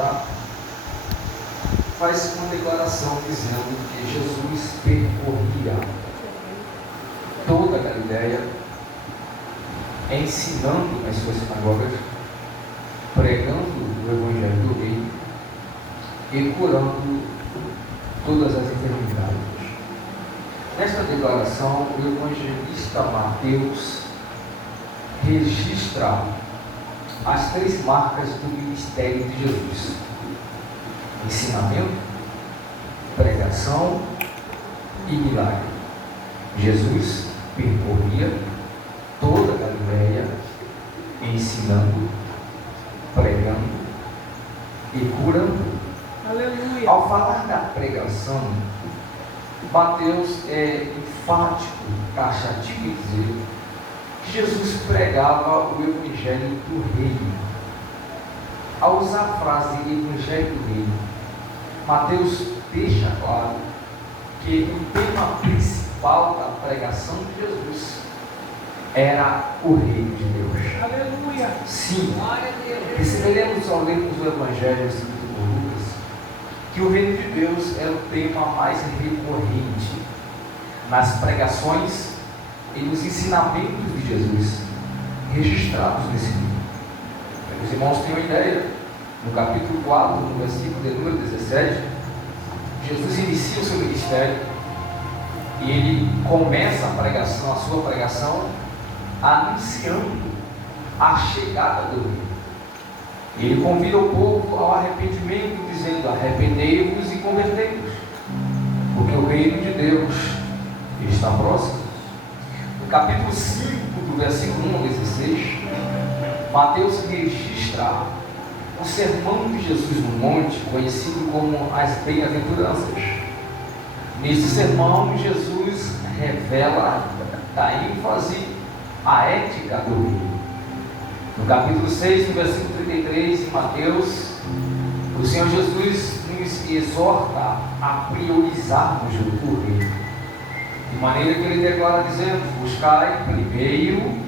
tá? Faz uma declaração dizendo que Jesus percorria toda a Galileia, ensinando nas suas sinagogas, pregando o Evangelho do Reino e curando todas as enfermidades. Nesta declaração, o evangelista Mateus registra as 3 marcas do ministério de Jesus: ensinamento, pregação e milagre. Jesus percorria toda a Galileia, ensinando, pregando e curando. Aleluia. Ao falar da pregação, Mateus é enfático, taxativo em dizer que Jesus pregava o Evangelho do Reino. Ao usar a frase Evangelho do Reino, Mateus deixa claro que o tema principal da pregação de Jesus era o Reino de Deus. Aleluia. Sim, perceberemos ao lermos o Evangelho escrito por Lucas que o Reino de Deus é o tema mais recorrente nas pregações e nos ensinamentos de Jesus registrados nesse livro. Os irmãos têm uma ideia, no capítulo 4, no versículo de número 17, Jesus inicia o seu ministério e ele começa a sua pregação, anunciando a chegada do Reino. Ele convida o povo ao arrependimento, dizendo: arrependei-vos e convertei-vos, porque o reino de Deus está próximo. No capítulo 5, do versículo 1 ao 16, Mateus registra o sermão de Jesus no monte, conhecido como as bem-aventuranças. Nesse sermão, Jesus revela, dá ênfase à ética do reino. No capítulo 6, no versículo 33, em Mateus, o Senhor Jesus nos exorta a priorizarmos o reino, de maneira que ele declara dizendo: buscai primeiro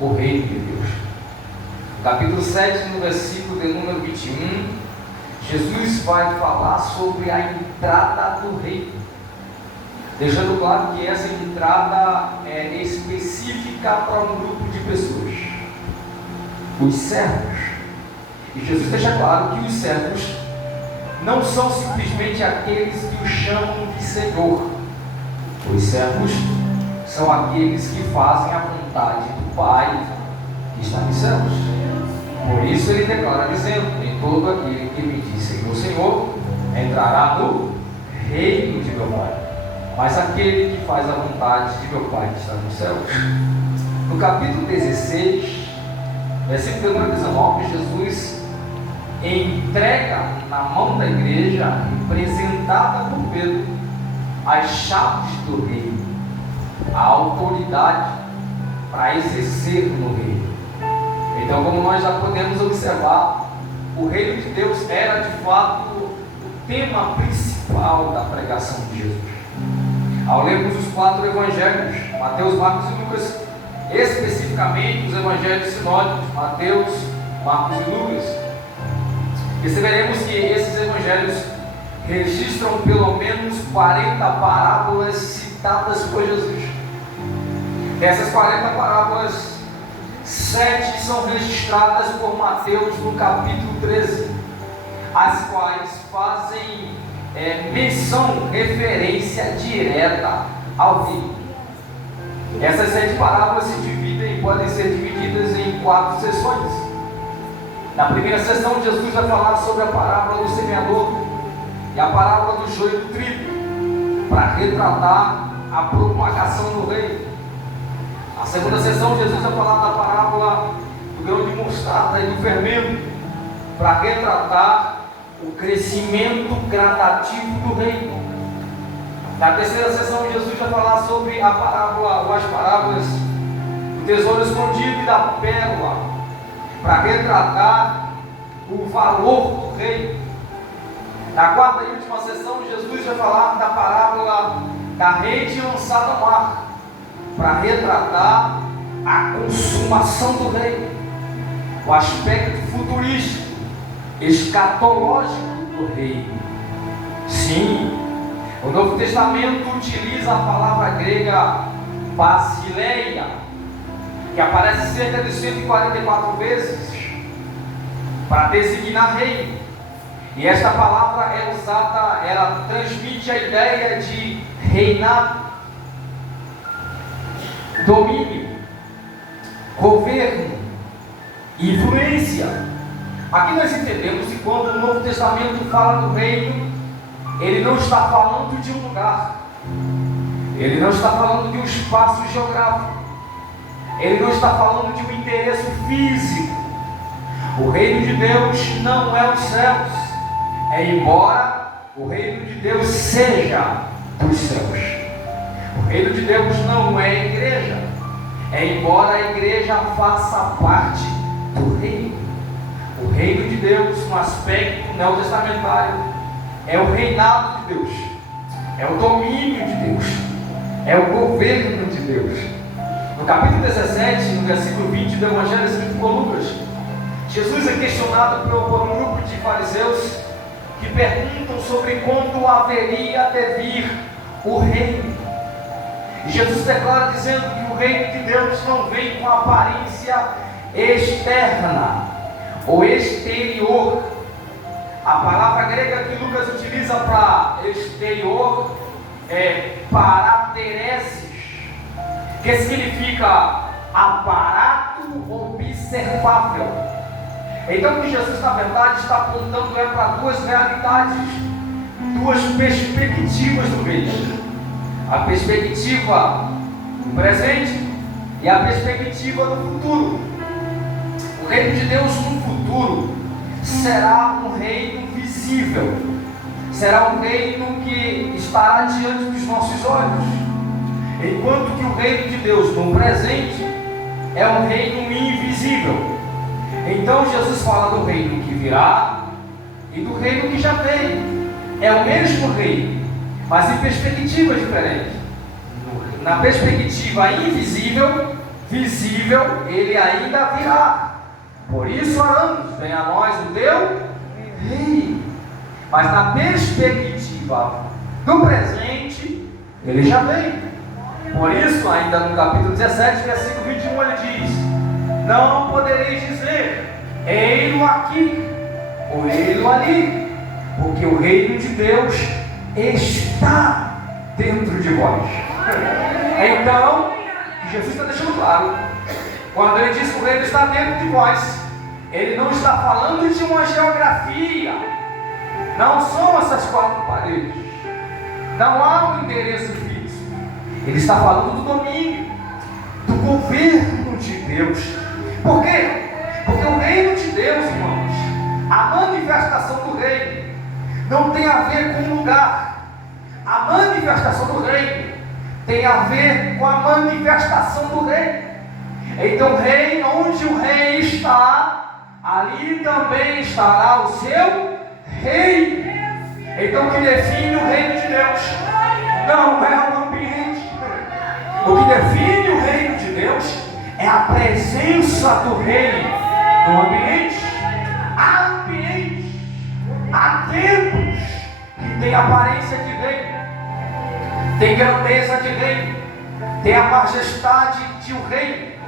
o reino de Deus. No capítulo 7, no versículo de número 21, Jesus vai falar sobre a entrada do reino, deixando claro que essa entrada é específica para um grupo de pessoas, os servos. E Jesus deixa claro que os servos não são simplesmente aqueles que o chamam de Senhor. Os servos são aqueles que fazem a vontade do Pai que está nos céus. Por isso ele declara dizendo: nem todo aquele que me diz Senhor, Senhor, entrará no reino de meu Pai, mas aquele que faz a vontade de meu Pai que está nos céus. No capítulo 16, versículo número 19, Jesus entrega na mão da igreja, representada por Pedro, as chaves do reino, a autoridade para exercer no reino. Então, como nós já podemos observar, o reino de Deus era de fato o tema principal da pregação de Jesus. Ao lermos os 4 evangelhos, Mateus, Marcos e Lucas, especificamente os evangelhos sinódicos, Mateus, Marcos e Lucas, perceberemos que esses evangelhos registram pelo menos 40 parábolas citadas por Jesus. Dessas 40 parábolas, 7 são registradas por Mateus no capítulo 13, as quais fazem menção, referência direta ao reino. Essas 7 parábolas se dividem, podem ser divididas em 4 sessões. Na primeira sessão, Jesus vai falar sobre a parábola do semeador e a parábola do joio do trigo, para retratar a propagação do reino. Na segunda sessão, Jesus vai falar da parábola do grão de mostarda e do fermento, para retratar o crescimento gradativo do reino. Na terceira sessão, Jesus vai falar sobre a parábola, ou as parábolas do tesouro escondido e da pérola, para retratar o valor do reino. Na quarta e última sessão, Jesus vai falar da parábola da rede lançada ao mar, para retratar a consumação do reino, o aspecto futurístico escatológico do reino. Sim, o Novo Testamento utiliza a palavra grega basileia, que aparece cerca de 144 vezes, para designar reino. E esta palavra é usada, ela transmite a ideia de reinado, domínio, governo, influência. Aqui nós entendemos que quando o Novo Testamento fala do reino, ele não está falando de um lugar, ele não está falando de um espaço geográfico, ele não está falando de um endereço físico. O reino de Deus não é os céus, embora o reino de Deus seja dos céus. O reino de Deus não é a igreja, embora a igreja faça parte do reino. O reino de Deus, no aspecto neotestamentário, é o reinado de Deus, é o domínio de Deus, é o governo de Deus. No capítulo 17, no versículo 20 do Evangelho escrito por Lucas, Jesus é questionado por um grupo de fariseus que perguntam sobre quando haveria de vir o reino. E Jesus declara dizendo que o reino de Deus não vem com aparência externa ou exterior. A palavra grega que Lucas utiliza para exterior é parateresis, que significa aparato observável. Então o que Jesus na verdade está apontando é para duas realidades, duas perspectivas do reino: a perspectiva do presente e a perspectiva do futuro. O reino de Deus no futuro será um reino visível, será um reino que estará diante dos nossos olhos, enquanto que o reino de Deus no presente é um reino invisível. Então Jesus fala do reino que virá e do reino que já veio. É o mesmo reino, mas em perspectivas diferentes. Na perspectiva invisível, visível, ele ainda virá. Por isso oramos, venha a nós o teu reino. Mas na perspectiva do presente, ele já veio. Por isso, ainda no capítulo 17, versículo 21, ele diz: não podereis dizer, ei-lo aqui, ou ei-lo ali, porque o reino de Deus está dentro de vós. Então, Jesus está deixando claro, quando ele diz que o reino está dentro de vós, ele não está falando de uma geografia, não são essas quatro paredes, não há um endereço fixo. Ele está falando do domínio, do governo de Deus. Por quê? Porque o reino de Deus, irmãos, a manifestação do reino não tem a ver com o lugar. A manifestação do reino tem a ver com a manifestação do reino. Então, o reino, onde o rei está, ali também estará o seu reino. Então, o que define o reino de Deus não é o ambiente. O que define o reino de Deus é a presença do rei no ambiente. Há ambientes, há templos que tem aparência de rei, tem grandeza de rei, tem a majestade de um rei,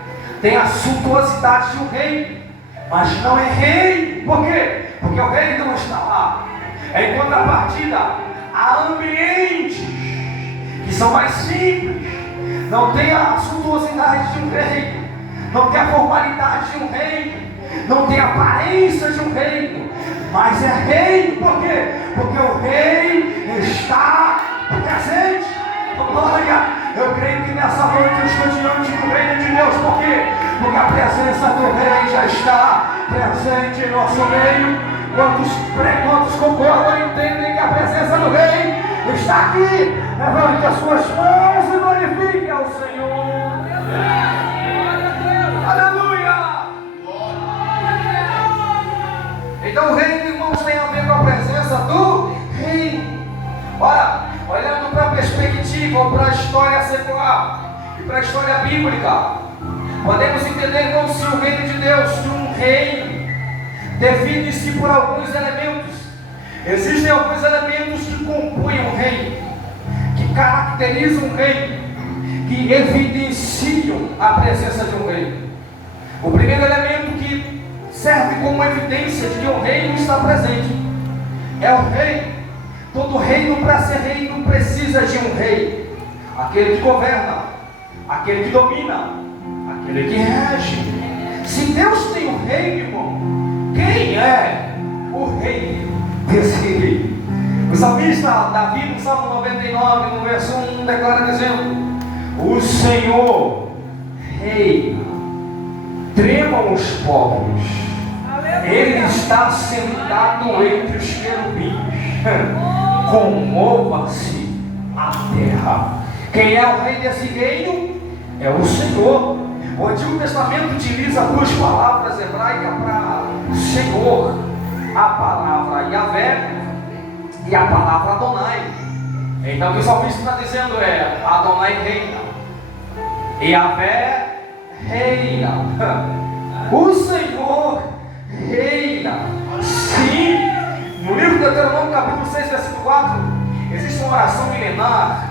tem a suntuosidade de um rei, mas não é rei. Por quê? Porque o rei não está lá. Em contrapartida, há ambientes que são mais simples, não tem a suntuosidade de um rei, não tem a formalidade de um reino, não tem a aparência de um reino, mas é reino. Por quê? Porque o rei está presente. Glória! Eu creio que nessa noite eu estou diante do reino de Deus. Por quê? Porque a presença do rei já está presente em nosso meio. Quantos concordam e entendem que a presença do rei está aqui? Levante as suas mãos e glorifique ao Senhor. Aleluia! Então o reino, irmãos, tem a ver com a presença do rei. Ora, olhando para a perspectiva ou para a história secular e para a história bíblica, podemos entender como se o reino de Deus, de um reino, define-se por alguns elementos. Existem alguns elementos que compõem um reino, que caracterizam um reino, que evidenciam a presença de um reino. O primeiro elemento que serve como evidência de que o reino está presente é o rei. Todo reino, para ser reino, precisa de um rei. Aquele que governa, aquele que domina, aquele que rege. Se Deus tem um reino, irmão, quem é o rei desse rei? O salmista Davi, no Salmo 99, no verso 1, declara dizendo: o Senhor reina, tremam os povos, Ele está sentado entre os querubins, comova-se a terra. Quem é o rei desse reino? É o Senhor. O Antigo Testamento utiliza duas palavras hebraicas para Senhor: a palavra Yahvé e a palavra Adonai. Então o que o salmista está dizendo é: Adonai reina, Yahvé reina, o Senhor reina. Sim, no livro de Deuteronômio, capítulo 6, versículo 4, existe uma oração milenar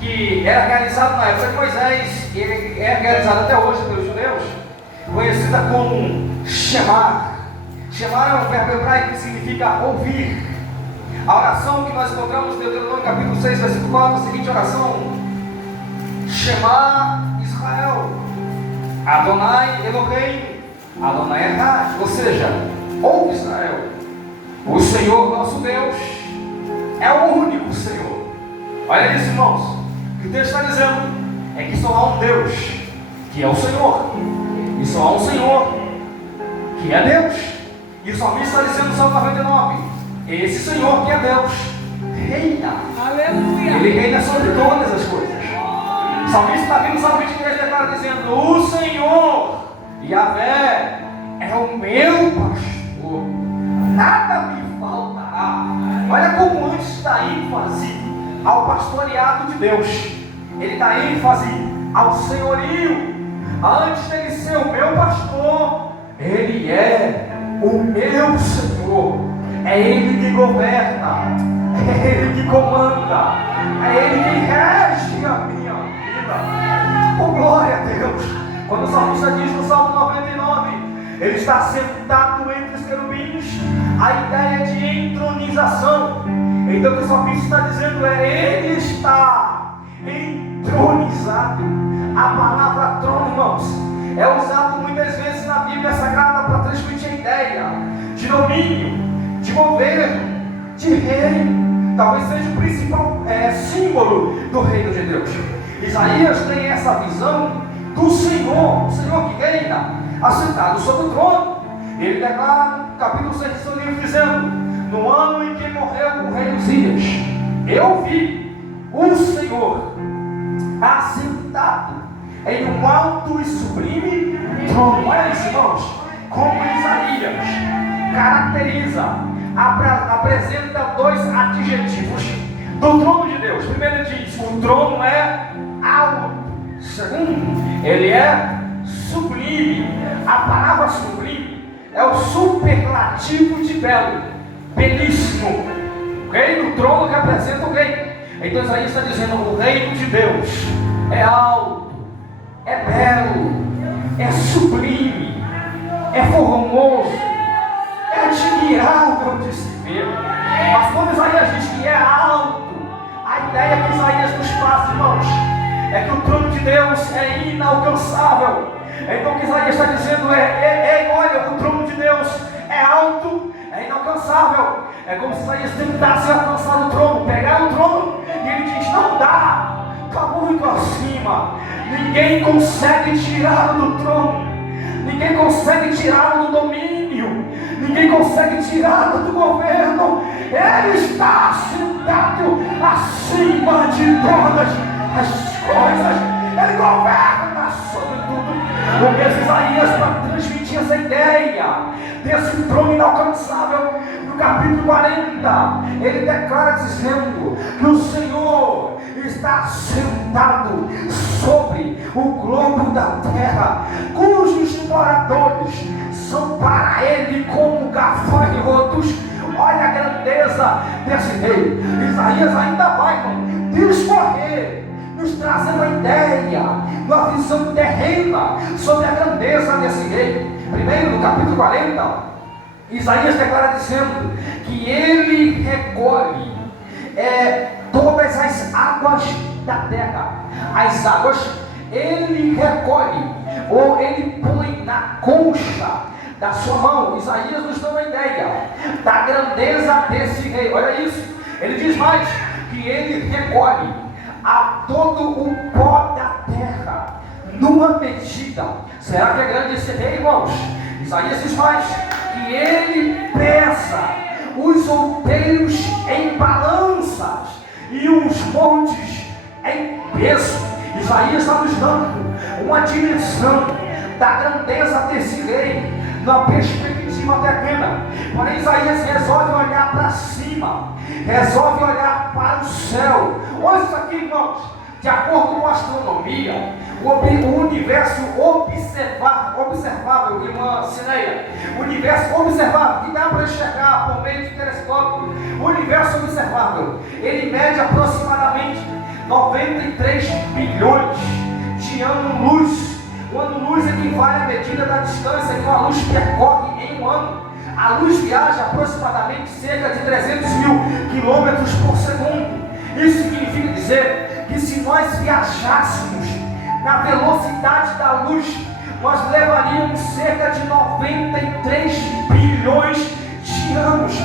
que era realizada na época de Moisés e é realizada até hoje pelos judeus, conhecida como Shema. Shema é um verbo hebraico que significa ouvir. A oração que nós encontramos em Deuteronômio capítulo 6, versículo 4, a seguinte oração: Shema Israel, Adonai Elohim, Adonai Echad. Ou seja, ouve Israel, o Senhor nosso Deus é o único Senhor. Olha isso, irmãos. O que o texto está dizendo é que só há um Deus, que é o Senhor, e só há um Senhor, que é Deus. E o salmista está dizendo no Salmo 99: esse Senhor que é Deus reina. Aleluia. Ele reina sobre todas as coisas. O salmista está vindo no Salmo 23 declara dizendo: o Senhor Yahvé é o meu pastor, nada me faltará. Olha como antes da ênfase ao pastoreado de Deus, ele dá ênfase ao senhorio. Antes dele ser o meu pastor, ele é o meu Senhor. É Ele que governa, é Ele que comanda, é Ele que rege a minha vida. Oh, glória a Deus! Quando o salmista diz no Salmo 99, Ele está sentado entre os querubins, a ideia de entronização. Então o que o salmista está dizendo é: Ele está entronizado. A palavra trono, irmãos, é usado muitas vezes na Bíblia Sagrada para transmitir a ideia de domínio, de governo, de reino. Talvez seja o principal símbolo do reino de Deus. Isaías tem essa visão do Senhor, o Senhor que reina, assentado sobre o trono. Ele declara no capítulo 6 do seu livro dizendo: no ano em que morreu o rei Uzias, eu vi o Senhor assentado em um alto e sublime trono. Olha isso, irmãos, como Isaías caracteriza, apresenta dois adjetivos do trono de Deus. Primeiro, ele diz: o trono é alto. Segundo, ele é sublime. A palavra sublime é o superlativo de belo, belíssimo. Ok? O trono representa o rei. Então Isaías está dizendo: o reino de Deus é alto, é belo, é sublime, é formoso, é admirável de se ver. Mas quando Isaías diz que é alto, a ideia que Isaías nos passa, irmãos, é que o trono de Deus é inalcançável. Então o que Isaías está dizendo olha, o trono de Deus é alto, é inalcançável. É como se Isaías tentasse alcançar o trono, pegar o trono, e ele diz: não dá, está muito acima. Ninguém consegue tirá-lo do trono, ninguém consegue tirá-lo do domínio, ninguém consegue tirá-lo do governo. Ele está sentado acima de todas as coisas, ele governa sobre tudo. O mesmo Isaías, para transmitir essa ideia desse trono inalcançável, no capítulo 40, ele declara dizendo que o Senhor está sentado sobre o globo da terra, cujos moradores são para ele como gafanhotos. Olha a grandeza desse rei. Isaías ainda vai, irmão, discorrer, nos trazendo a ideia, uma visão terrena sobre a grandeza desse rei. Primeiro, no capítulo 40, Isaías declara dizendo que ele recolhe todas as águas da terra. As águas ele recolhe, ou ele põe na concha da sua mão. Isaías nos dá uma ideia da grandeza desse rei. Olha isso, ele diz mais, que ele recolhe a todo o pó da terra numa medida. Será que é grande esse rei, irmãos? Isaías diz mais, que ele pesa os outeiros em balanças e os montes em peso. Isaías está nos dando uma dimensão da grandeza desse rei na perspectiva terrena. Porém, Isaías resolve olhar para cima, resolve olhar para o céu. Olha isso aqui, irmãos. De acordo com a astronomia, o universo observável, irmã Cineia, o universo observável, que dá para enxergar por meio de telescópio, o universo observável, ele mede aproximadamente 93 bilhões de anos-luz. O ano-luz equivale à medida da distância que uma luz percorre em um ano. A luz viaja aproximadamente cerca de 300 mil quilômetros por segundo. Isso significa dizer que se nós viajássemos na velocidade da luz, nós levaríamos cerca de 93 bilhões de anos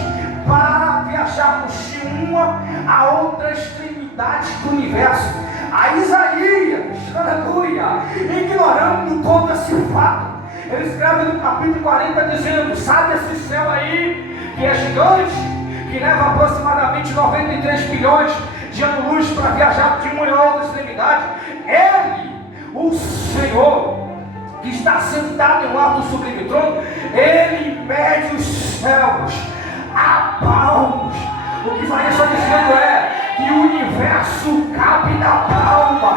para viajarmos de uma a outra extremidade do universo. A Isaías, aleluia, ignorando todo esse fato, ele escreve no capítulo 40 dizendo: sabe esse céu aí que é gigante, que leva aproximadamente 93 bilhões de anos-luz para viajar de uma a outra extremidade? Ele, o Senhor, que está sentado em um alto e sublime trono, ele mede os céus a palmos. O que Isaías está dizendo é que o universo cabe na palma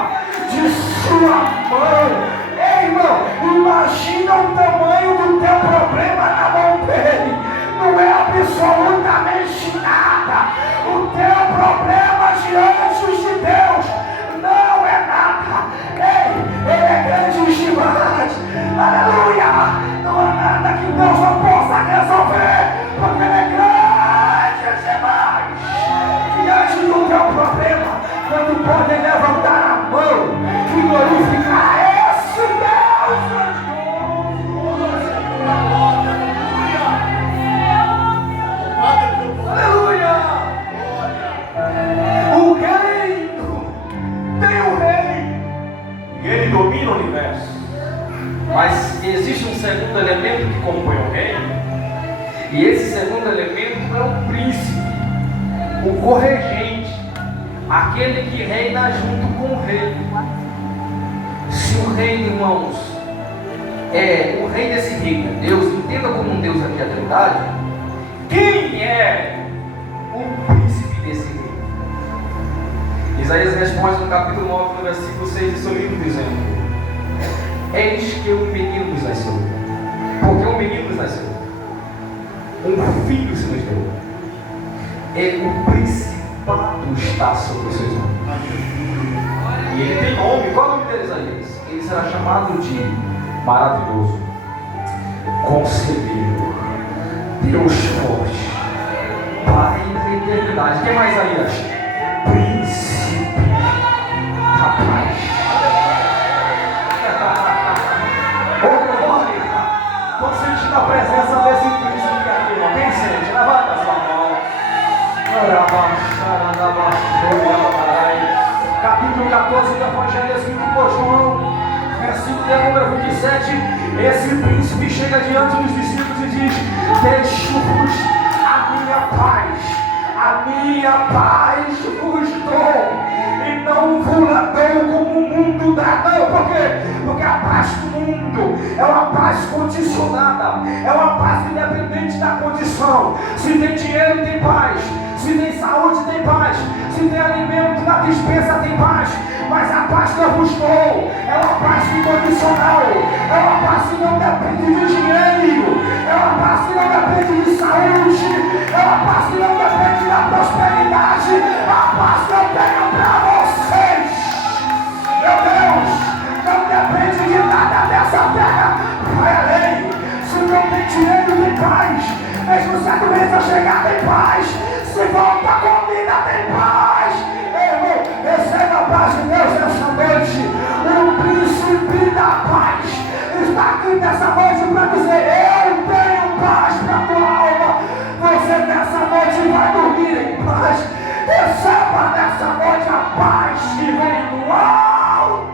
de sua mão. Ei, irmão, imagina o tamanho do teu problema na mão dele. Não é absolutamente nada. O teu problema diante de Deus não é nada. Ei, ele é grande demais. Aleluia. Não há nada que Deus não possa resolver, porque ele é grande demais. Diante do teu problema, quando pode levantar a mão e glorificar esse Deus grandioso. Aleluia! O reino tem um rei e ele domina o universo. Mas existe um segundo elemento que compõe o reino, e esse segundo elemento é o príncipe, o corregente, aquele que reina junto com o rei. Se o rei, irmãos, o rei desse reino, Deus, entenda como um Deus aqui a Trindade, quem é o príncipe desse reino? Isaías responde no capítulo 9, no versículo 6 de seu livro, dizendo: eis que um menino nos nasceu. Porque um menino nos nasceu, um filho se nos deu, e o principado está sobre os seus ombros. E ele tem nome. Qual é o nome dele, Isaías? Ele será chamado de Maravilhoso, Conselheiro, Deus Forte, Pai da Eternidade. O que mais, Isaías? Príncipe da Paz. Estou sentindo a presença desse príncipe aqui, irmão. Quem sente? Levanta a sua mão. Capítulo 14 do Evangelho escrito por João, versículo de número 27. Esse príncipe chega diante dos discípulos e diz: deixo-vos a minha paz vos dou, e não vos la dou como o mundo dá. Não, por quê? Porque a paz do mundo é uma paz condicionada, é uma paz independente da condição. Se tem dinheiro, tem paz. Se tem saúde, tem paz. Se tem alimento na despensa, tem paz. mas a paz que eu vos dou é uma paz incondicional, é uma paz que não depende de dinheiro, é uma paz que não depende de saúde, é uma paz que não depende da prosperidade, a paz que eu tenho para vocês, meu Deus, não depende de nada dessa terra, vai além. Se não tem dinheiro, tem paz, mesmo se a doença chegar, tem paz, se volta a comida, tem paz. Irmão, receba a paz de Deus nessa noite. O príncipe da paz está aqui nessa noite para dizer: eu tenho paz para a tua alma. Você nessa noite vai dormir em paz. Receba nessa noite a paz que vem do alto.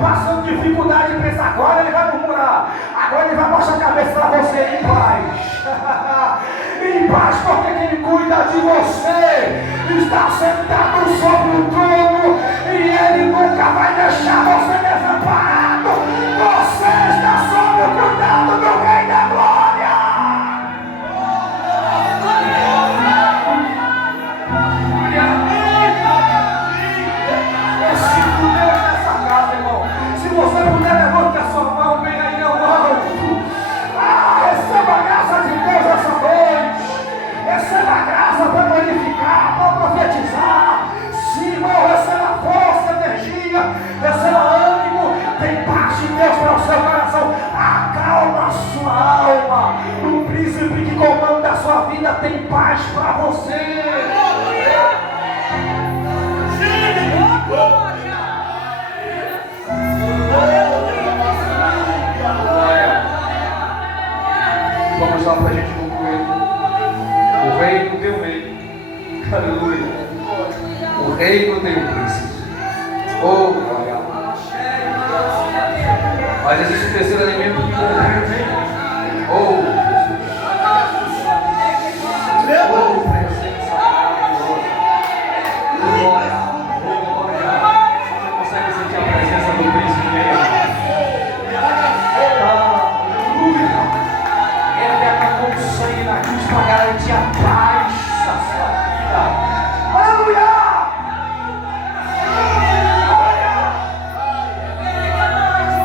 Passando dificuldade, pensa, agora ele vai murmurar, agora ele vai baixar a cabeça para você em paz. Em paz, porque quem cuida de você está sentado sobre o trono e ele nunca vai deixar você desamparado. Você está sob o cuidado do Rei da Glória. Eu sinto Deus nessa casa, irmão. Se você puder, levante a sua mão bem aí ao alto. Receba a graça de Deus essa noite. Receba a graça para glorificar, para profetizar. Sim, irmão, receba força, energia, receba ânimo. Tem paz de Deus para o seu coração. Acalma a sua alma. O príncipe que comanda a sua vida tem paz para você. Vamos lá para a gente concluir. O reino tem um rei. Aleluia. O reino tem um príncipe. Oh, glória. Mas existe um terceiro elemento que compõe o reino. Oh, Jesus. Oh, presença maravilhosa. Glória. Oh, glória. Você consegue sentir a presença do príncipe mesmo? Sangue na cruz para garantir a paz da sua vida. Aleluia!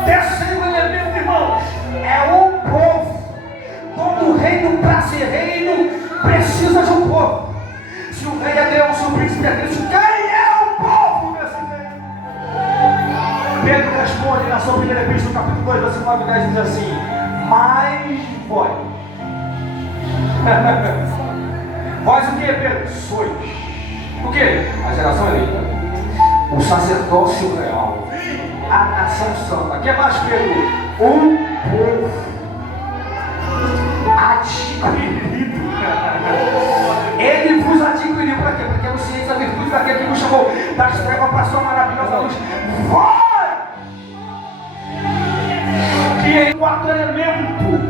Terceiro elemento, irmãos, é o povo. Todo reino, para ser reino, precisa de um povo. Se o rei é Deus, se o príncipe é Cristo, quem é o povo desse reino? Pedro responde na sua primeira epístola, capítulo 2, versículo 9 e 10, diz assim: mas vós, vós o que, Pedro? Sois o que? A geração eleita, o sacerdócio real, a nação santa. Que mais, Pedro? O povo adquirido. Ele vos adquiriu para quê? Porque nos cientes da virtude daquele que nos chamou das trevas para a sua maravilhosa luz. Vós! Que é o quarto elemento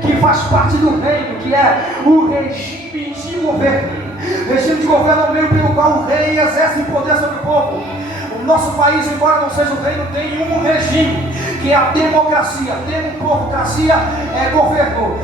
que faz parte do reino, que é o regime de governo. Regime de governo é o meio pelo qual o rei exerce poder sobre o povo. O nosso país, embora não seja o reino, tem um regime, que é a democracia. Democracia é governo.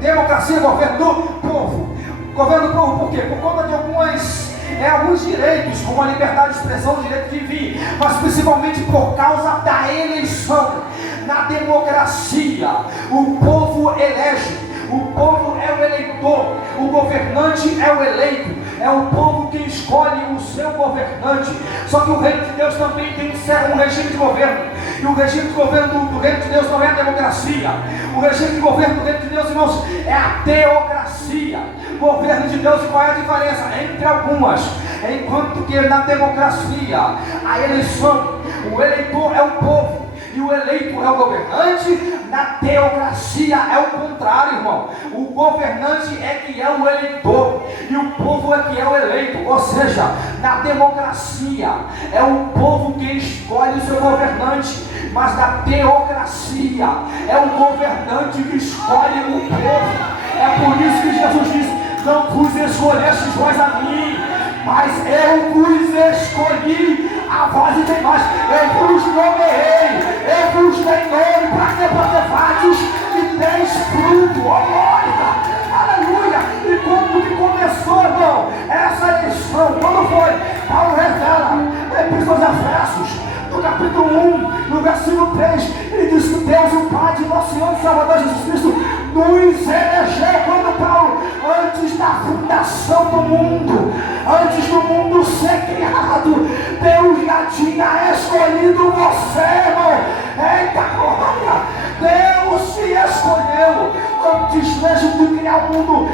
Democracia é governo do povo. Governo do povo por quê? Por conta de alguns direitos, como a liberdade de expressão, o direito de vir, mas principalmente por causa da eleição. Na democracia, o povo elege, o povo é o eleitor, o governante é o eleito, é o povo que escolhe o seu governante. Só que o reino de Deus também tem um regime de governo, e o regime de governo do reino de Deus não é a democracia. O regime de governo do reino de Deus, irmãos, é a teocracia. Governo de Deus, qual é a diferença? Entre algumas, enquanto que na democracia, a eleição, o eleitor é o povo e o eleito é o governante. Na teocracia é o contrário, irmão. O governante é que é o eleitor e o povo é que é o eleito. Ou seja, na democracia é o povo que escolhe o seu governante, mas na teocracia é o governante que escolhe o povo. É por isso que Jesus disse: não vos escolhestes vós a mim, mas eu vos escolhi a vós e tem mais. Eu vos nomeei, eu vos dei nome, para ter vários e deis fruto. Oh, glória, aleluia. E quando que começou, irmão, essa eleição? Quando foi? Paulo revela na Epístola aos Efésios, no capítulo 1, no versículo 3, ele diz que Deus, o Pai de nosso Senhor e Salvador Jesus Cristo, nos elegeu. Quando Paulo, antes da fundação do mundo, antes do mundo ser criado, Deus já tinha escolhido você, irmão. Eita glória! Deus te escolheu antes mesmo de criar o mundo.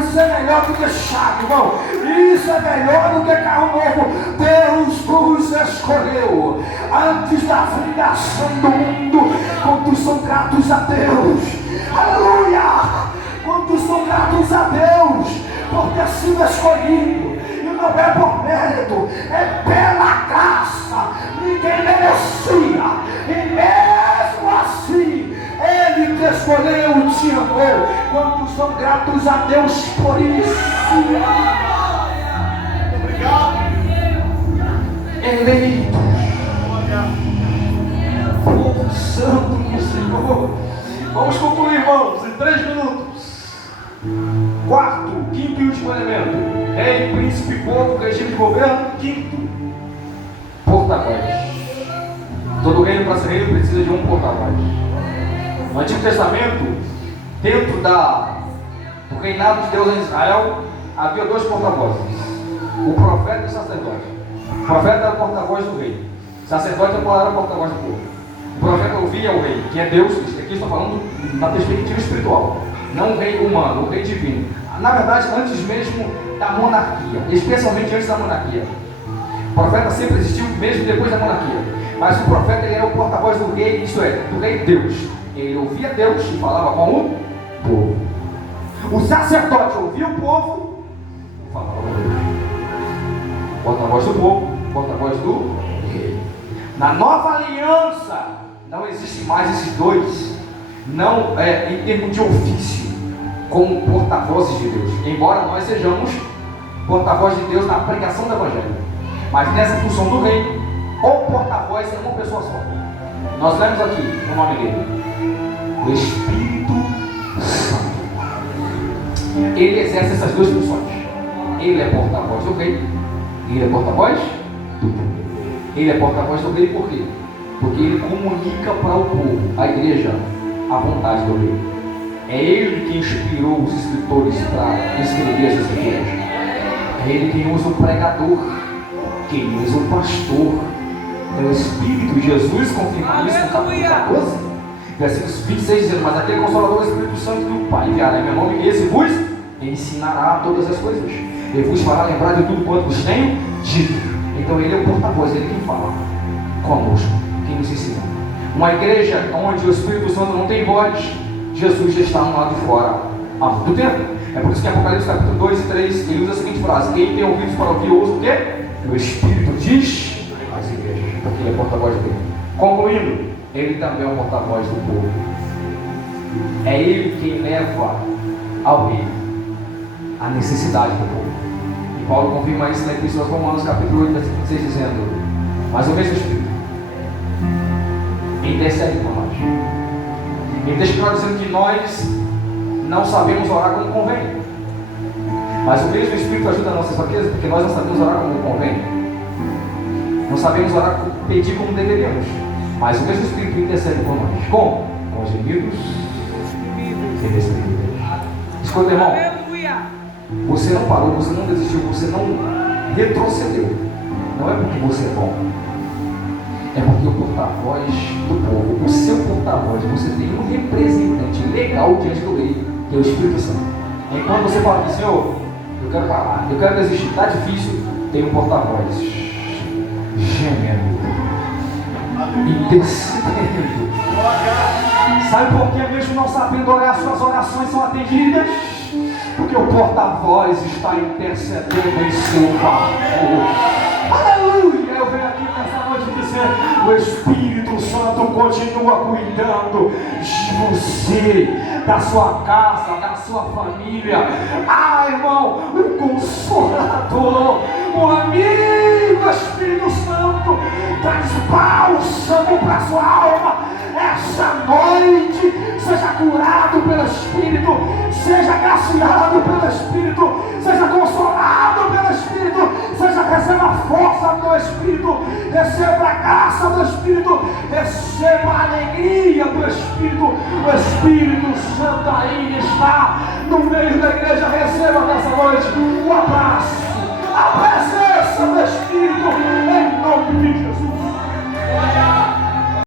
Isso é melhor do que chave, irmão. Isso é melhor do que carro novo. Deus nos escolheu antes da fundação do mundo. Quantos são gratos a Deus? Aleluia! Quantos são gratos a Deus por ter sido escolhido? E não é por mérito, é pela graça. Ninguém merecia, e mesmo assim Ele te escolheu e te amou. Quantos são gratos a Deus por isso? Obrigado. Eleitos, povo santo do Senhor. Vamos concluir, irmãos, em 3 minutos. Quarto, quinto e último elemento: rei, príncipe, povo, regime de governo. Quinto, porta-voz. Todo reino, para ser reino, precisa de um porta-voz. No Antigo Testamento, dentro do reinado de Deus em Israel, havia 2 porta-vozes: o profeta e o sacerdote. O profeta era o porta-voz do rei, o sacerdote era o porta-voz do povo. O profeta ouvia o rei, que é Deus. Aqui estou falando na perspectiva espiritual, não o rei humano, o rei divino. Na verdade, antes mesmo da monarquia, especialmente antes da monarquia. O profeta sempre existiu, mesmo depois da monarquia. Mas o profeta, ele era o porta-voz do rei, isto é, do rei Deus. Ele ouvia Deus e falava com o povo. O sacerdote ouvia o povo e falava com Deus. Porta-voz do povo, porta-voz do rei. Na nova aliança, não existe mais esses dois, não em termos de ofício, como porta-vozes de Deus. Embora nós sejamos porta-voz de Deus na pregação do Evangelho, mas nessa função do rei, o porta-voz é uma pessoa só. Nós lemos aqui o nome dele: o Espírito Santo. Ele exerce essas 2 funções. Ele é porta-voz do rei, ele é porta-voz do povo. Ele é porta-voz do rei por quê? Porque ele comunica para o povo, a igreja, a vontade do rei. É ele que inspirou os escritores para escrever essas escrituras. É ele quem usa o pregador, quem usa o pastor. É o Espírito. Jesus confirma isso no capítulo 14, versículos 26, dizendo: mas aquele Consolador, o Espírito Santo do Pai, enviará em meu nome, e esse vos ensinará todas as coisas. Ele vos fará lembrar de tudo quanto vos tenho dito. Então ele é o porta-voz, ele quem fala conosco, quem nos ensina. Uma igreja onde o Espírito Santo não tem voz, Jesus já está no lado de fora há muito tempo. É por isso que em Apocalipse capítulo 2 e 3 ele usa a seguinte frase: quem tem ouvidos para ouvir, ouça o quê? O Espírito diz às igrejas, porque ele é porta-voz dele. Concluindo, ele também é um porta-voz do povo. É ele quem leva ao rei a necessidade do povo. E Paulo confirma isso na Epístola aos Romanos capítulo 8, versículo 6, dizendo: mas o mesmo Espírito intercede por nós. Ele deixa claro dizendo que nós não sabemos orar como convém, mas o mesmo Espírito ajuda a nossa fraqueza, porque nós não sabemos orar como convém, não sabemos orar, pedir como deveríamos, mas o mesmo Espírito intercede por nós. Como? Com gemidos inexprimíveis. Escuta, irmão, você não parou, você não desistiu, você não retrocedeu. Não é porque você é bom, é porque o porta-voz do povo, o seu porta-voz, você tem um representante legal diante do rei, que é o Espírito Santo. Enquanto você fala: Senhor, eu quero parar, eu quero desistir, está difícil, tem um porta-voz gemendo. intercedendo. Sabe por que mesmo não sabendo orar, suas orações são atendidas? Porque o porta-voz está intercedendo em seu favor. Aleluia! Eu venho aqui nessa noite dizer: o Espírito Santo continua cuidando de você, da sua casa, da sua família. Ah, irmão, o Consolador, o amigo Espírito Santo, traz bálsamo para a sua alma. Essa noite, seja curado pelo Espírito, seja agraciado pelo Espírito, seja consolado pelo Espírito, receba força do Espírito, receba a graça do Espírito, receba a alegria do Espírito. O Espírito Santo ainda está no meio da igreja. Receba nessa noite o abraço, a presença do Espírito, em nome de Jesus.